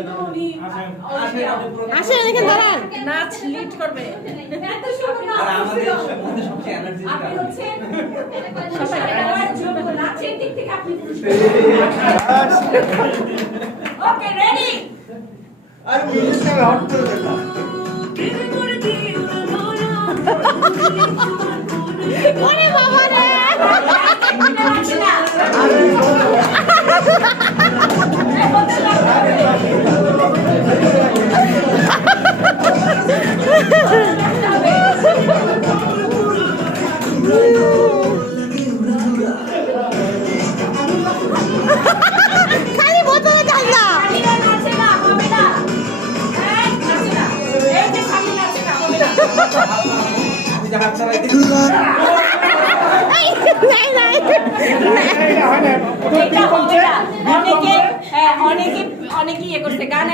কিন্তু উনি আসেন এখানে দাঁড়ান। নাচ লিড করবে। এত সুন্দর নাচ আপনি হচ্ছেন সবাই যোগ্য নাচের দিক থেকে আপনি ওকে রেডি আর মিউজিকটা হট করে দেখা ওরে বাবা রে খালি বোতলে ঠান্ডা অনেকে ইয়ে করছে গান